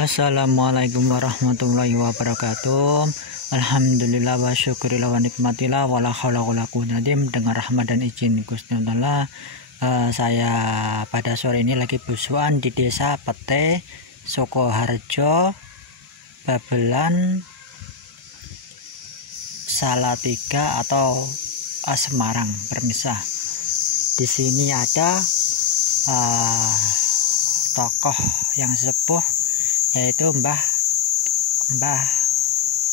Assalamualaikum warahmatullahi wabarakatuh. Alhamdulillah wa syukurillah wa nikmatillah wa la haula wa la quwwata dengan rahmat dan izin Gusti Allah. Saya pada sore ini lagi busuan di Desa Pete, Sukoharjo, Babelan, Salatiga atau Semarang, permisah. Di sini ada tokoh yang sepuh, yaitu Mbah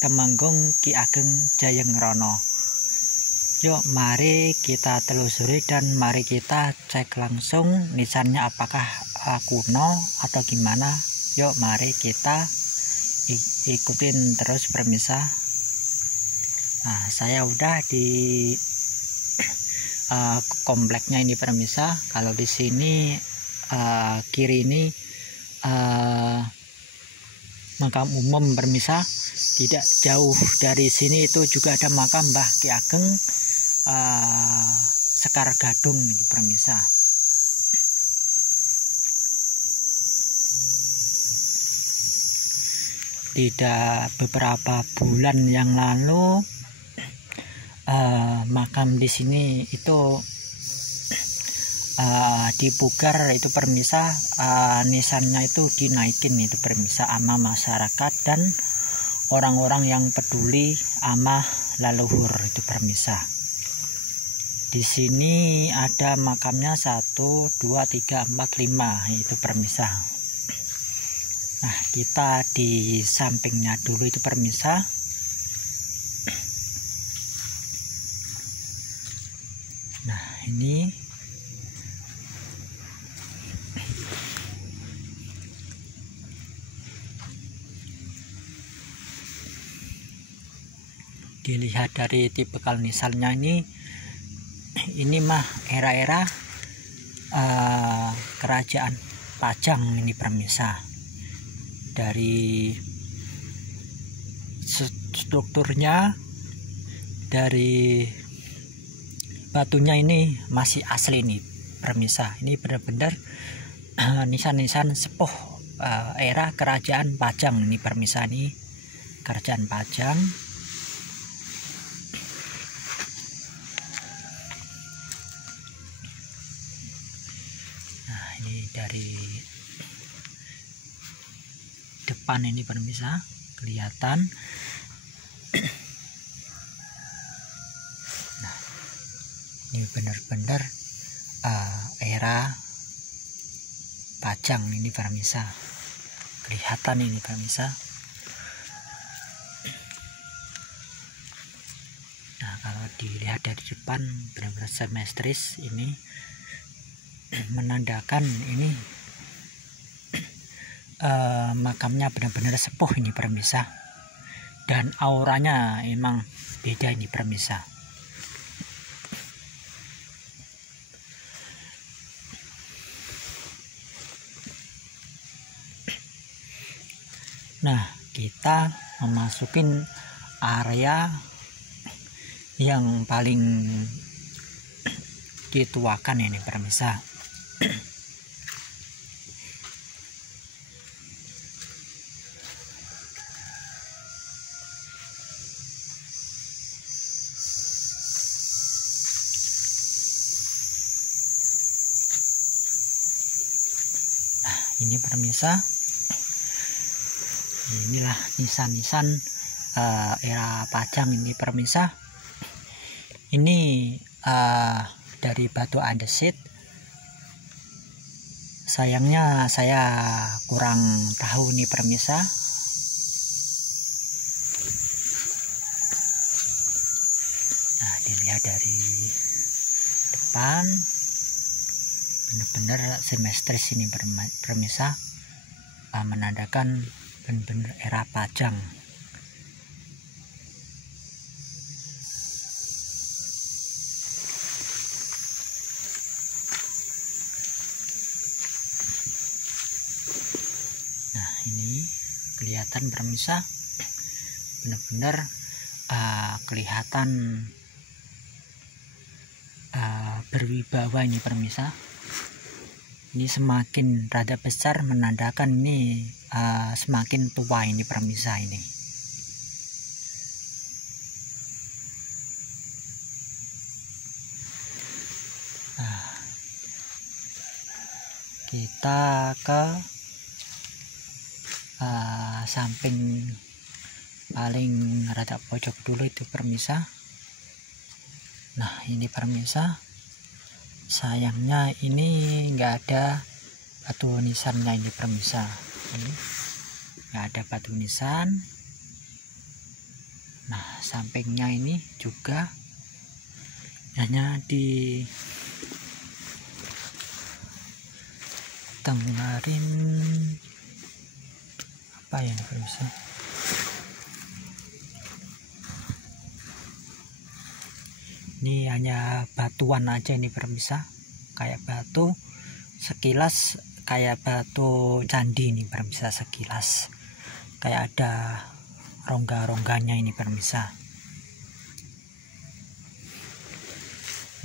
Temenggung Ki Ageng Jayengrono. Yuk mari kita telusuri dan mari kita cek langsung nisannya apakah kuno atau gimana. Yuk mari kita ikutin terus permisah. Nah, saya udah di kompleknya ini permisah. Kalau di sini kiri ini makam umum permisah. Tidak jauh dari sini itu juga ada makam Mbah Ki Ageng Sekar Gadung ini permisah. Tidak beberapa bulan yang lalu makam di sini itu dipugar itu permisah, nisannya itu dinaikin itu permisah ama masyarakat dan orang-orang yang peduli ama leluhur itu permisah. Di sini ada makamnya 1, 2, 3, 4, 5 itu permisah. Nah, kita di sampingnya dulu itu permisah. Nah, ini dilihat dari tipikal nisannya ini mah era-era kerajaan Pajang ini permisah. Dari strukturnya, dari batunya ini masih asli nih permisah. Ini benar-benar nisan-nisan sepuh era kerajaan Pajang ini permisah. Ini kerajaan Pajang. Nah, ini dari depan ini permisah kelihatan. Nah, ini benar-benar era Pajang ini permisah, kelihatan ini permisah. Nah, kalau dilihat dari depan benar-benar simetris, ini menandakan ini makamnya benar-benar sepuh ini permisah, dan auranya emang beda ini permisah. Nah, kita memasukin area yang paling dituakan ini permisah. Nah, ini permisah. Inilah nisan-nisan era Pajang ini permisah. Ini dari batu andesit. Sayangnya saya kurang tahu nih permisah. Nah, dilihat dari depan benar-benar simetris ini permisah, menandakan benar-benar era Pajang. Nah, ini kelihatan permisah, benar-benar kelihatan berwibawa ini permisah. Ini semakin rada besar menandakan ini semakin tua ini permisa ini. Nah, kita ke samping paling rada pojok dulu itu permisa. Nah, ini permisa. Sayangnya ini enggak ada batu nisannya ini permisa. Ini enggak ada batu nisan. Nah, sampingnya ini juga hanya di tengarin apa ya ini permisa. Ini hanya batuan aja ini permisa, kayak batu sekilas, kayak batu candi ini permisa, sekilas kayak ada rongga-rongganya ini permisa.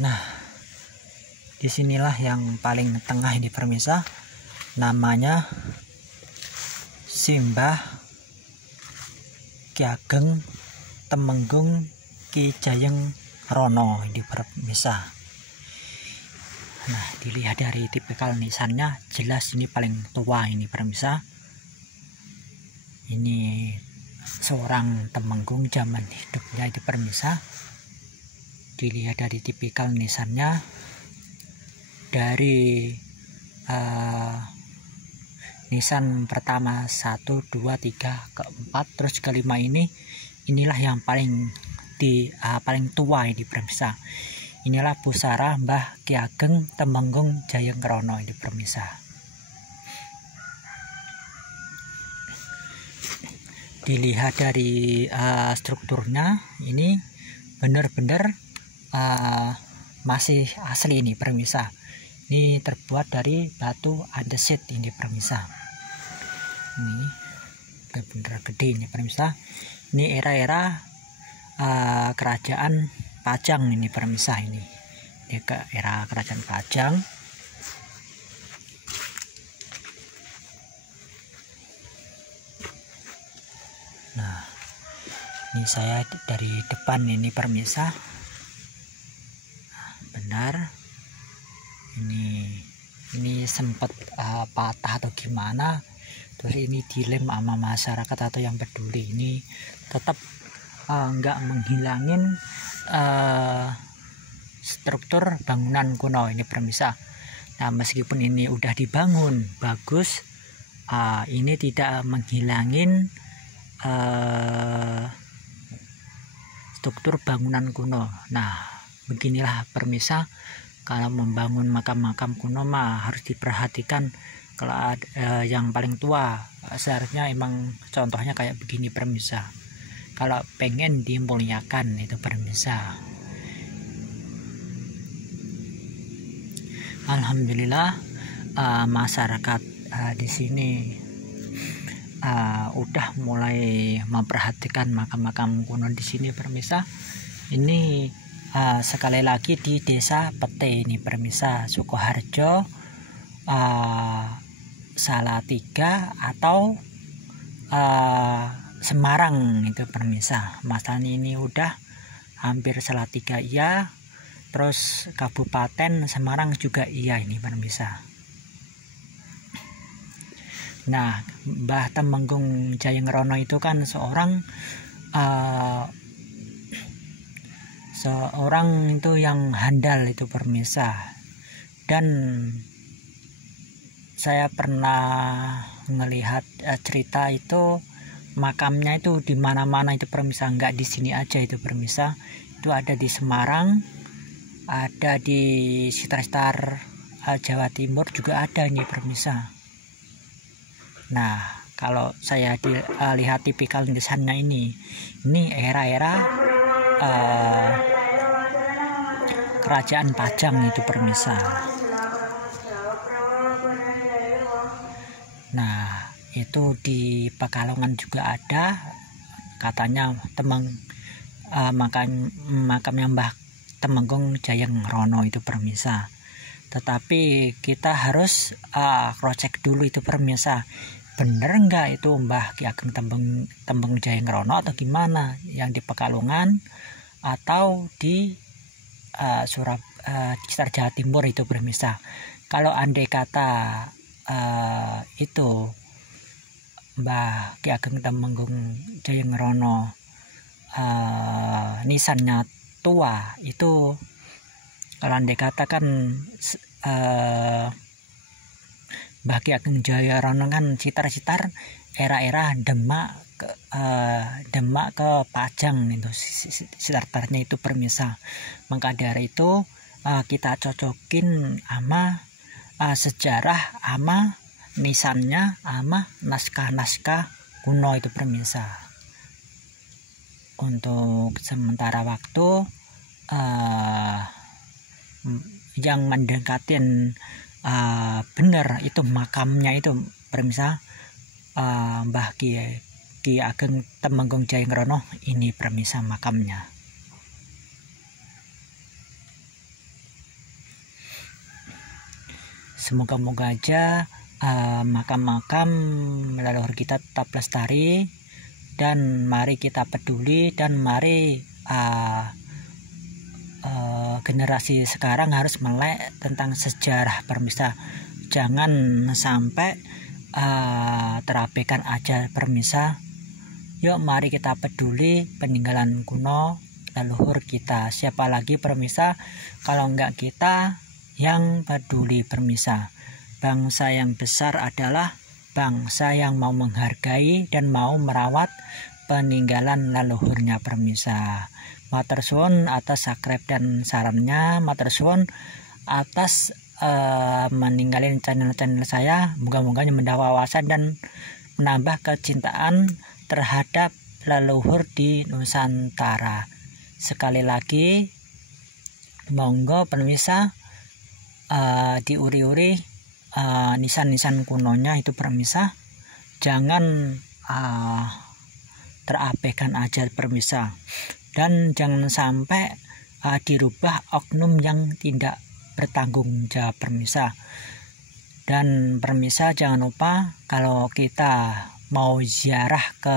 Nah, disinilah yang paling tengah ini permisa, namanya Simbah Ki Ageng Temenggung Ki Jayeng Rono ini permisa. Nah, dilihat dari tipikal nisannya jelas ini paling tua ini permisa. Ini seorang temenggung zaman hidupnya itu permisa. Dilihat dari tipikal nisannya, dari nisan pertama 1, 2, 3, keempat terus kelima inilah yang paling tua ini permisa. Inilah pusara Mbah Ki Ageng Temenggung Jayeng Rono ini permisa. Dilihat dari strukturnya ini benar-benar masih asli ini permisa. Ini terbuat dari batu andesit ini permisa. Ini benar-benar gede ini permisa. Ini era-era kerajaan Pajang ini permisa. Ini ke era kerajaan Pajang. Nah, ini saya dari depan ini permisa. Nah, benar ini sempat patah atau gimana, terus ini dilem sama masyarakat atau yang peduli. Ini tetap nggak menghilangin struktur bangunan kuno ini permisa. Nah, meskipun ini udah dibangun bagus, ini tidak menghilangin struktur bangunan kuno. Nah, beginilah permisa, kalau membangun makam-makam kuno mah harus diperhatikan. Kalau yang paling tua seharusnya emang contohnya kayak begini permisa. Kalau pengen dimuliakan itu permisa. Alhamdulillah masyarakat di sini udah mulai memperhatikan makam-makam kuno di sini permisa. Ini sekali lagi di Desa Pete ini permisa, Sukoharjo Salatiga atau Semarang itu permisa. Masalahnya ini udah hampir Salatiga iya, terus Kabupaten Semarang juga iya ini permisa. Nah, Mbah Temenggung Jayeng Rono itu kan seorang itu yang handal itu permisa. Dan saya pernah melihat cerita itu makamnya itu di mana-mana itu permisa, nggak di sini aja itu permisa. Itu ada di Semarang, ada di sekitar Jawa Timur juga ada ini permisa. Nah, kalau saya lihat tipikal nisannya ini era-era kerajaan Pajang itu permisa. Nah, itu di Pekalongan juga ada, katanya makamnya Mbah Temenggung Jayeng Rono itu permisa. tetapi kita harus crosscheck dulu itu pemirsa, bener enggak itu Mbah Ki Ageng Tembeng Jayengrono atau gimana, yang di Pekalongan atau di sekitar Jawa Timur itu pemirsa. Kalau andai kata itu Mbah Ki Ageng Tembeng Jayengrono nisannya tua, itu kalau andai kata kan Mbah Ki Ageng Jayengrono kan citar-citar era-era Demak ke Pajang itu sekitarnya itu pemirsa. Maka dari itu kita cocokin sama sejarah ama nisannya ama naskah-naskah kuno itu pemirsa. Untuk sementara waktu yang mendekatin bener itu makamnya itu pemirsa, Mbah Ki Ageng Tembeng Jayengrono ini pemirsa makamnya. Semoga-moga aja makam-makam leluhur kita tetap lestari, dan mari kita peduli, dan mari generasi sekarang harus melek tentang sejarah pemirsa. Jangan sampai terabaikan aja pemirsa. Yuk mari kita peduli peninggalan kuno leluhur kita. Siapa lagi pemirsa kalau enggak kita yang peduli pemirsa. Bangsa yang besar adalah bangsa yang mau menghargai dan mau merawat peninggalan leluhurnya pemirsa. Matur suwun atas subscribe dan sarannya, matur suwun atas meninggalin channel-channel saya. Moga-moga menambah wawasan dan menambah kecintaan terhadap leluhur di Nusantara. Sekali lagi monggo pemirsa diuri-uri nisan-nisan kunonya itu pemirsa. Jangan terabaikan aja pemirsa, dan jangan sampai dirubah oknum yang tidak bertanggung jawab pemirsa. Dan pemirsa jangan lupa kalau kita mau ziarah ke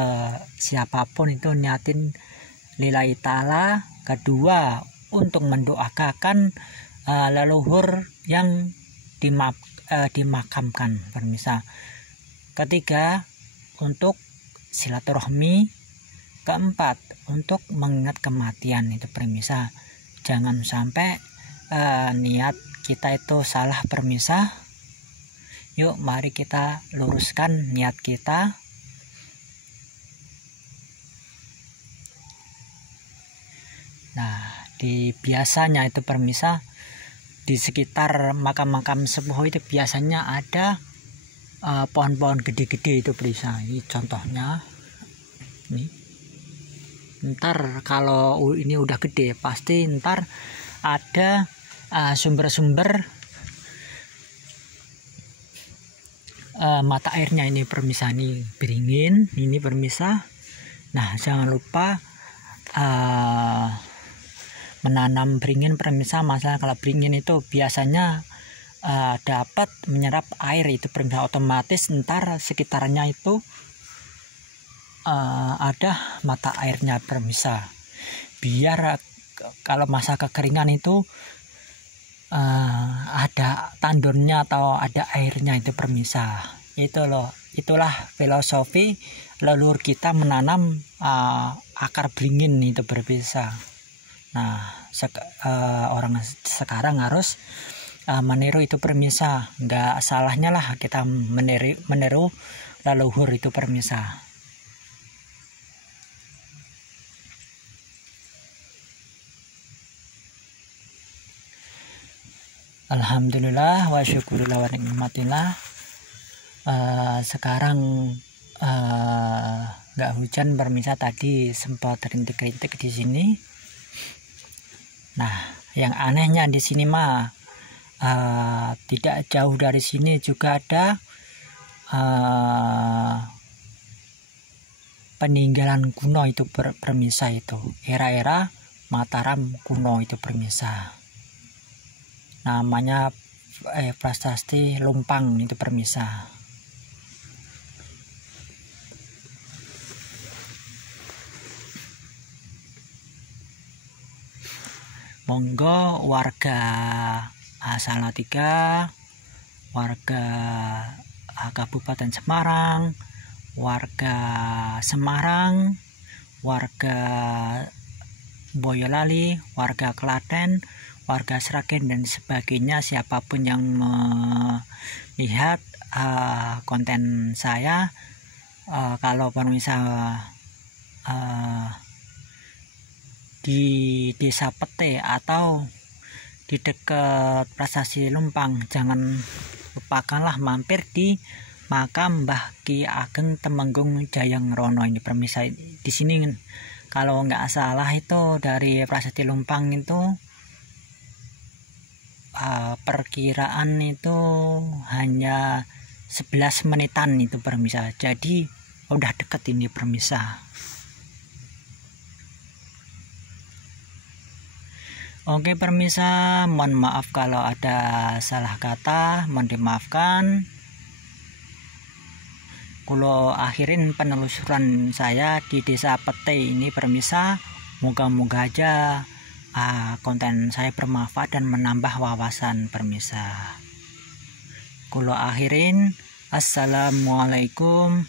siapapun itu niatin lillahi ta'ala, kedua untuk mendoakan leluhur yang dimakamkan pemirsa, ketiga untuk silaturahmi, keempat untuk mengingat kematian itu pemirsa. Jangan sampai niat kita itu salah pemirsa. Yuk mari kita luruskan niat kita. Nah, biasanya itu pemirsa di sekitar makam-makam sepuh itu biasanya ada pohon-pohon gede-gede itu pemirsa. Ini contohnya. Nih. Ntar kalau ini udah gede pasti ntar ada sumber-sumber mata airnya ini pemirsa, nih beringin ini pemirsa. Nah jangan lupa menanam beringin pemirsa. Masalah kalau beringin itu biasanya dapat menyerap air itu pemirsa, otomatis ntar sekitarnya itu ada mata airnya pemirsa, biar kalau masa kekeringan itu ada tandonnya atau ada airnya itu pemirsa. Itu loh, itulah filosofi leluhur kita menanam akar beringin itu pemirsa. Nah orang sekarang harus meniru itu pemirsa. Nggak salahnya lah kita meniru leluhur itu pemirsa. Alhamdulillah wa syukurillah wa nikmatillah. Sekarang nggak hujan pemirsa, tadi sempat rintik-rintik di sini. Nah yang anehnya di sini mah tidak jauh dari sini juga ada peninggalan kuno itu pemirsa, itu era-era Mataram kuno itu pemirsa. Namanya prasasti Lumpang itu permisa. Monggo warga Salatiga, warga Kabupaten Semarang, warga Semarang, warga Boyolali, warga Klaten, warga Sragen dan sebagainya, siapapun yang melihat konten saya, kalau permisa di Desa Pete atau di dekat Prasasti Lumpang, jangan lupakanlah mampir di makam Mbah Ki Ageng Temenggung Jayangrono ini permisa. Di sini kalau nggak salah itu dari Prasasti Lumpang itu perkiraan itu hanya 11 menitan itu permisa, jadi udah deket ini permisa. Oke permisa, mohon maaf kalau ada salah kata, mohon dimaafkan. Kulo akhirin penelusuran saya di Desa Pete ini permisa. Moga-moga aja konten saya bermanfaat dan menambah wawasan permisa. Kulo akhirin, assalamualaikum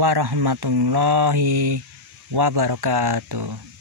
warahmatullahi wabarakatuh.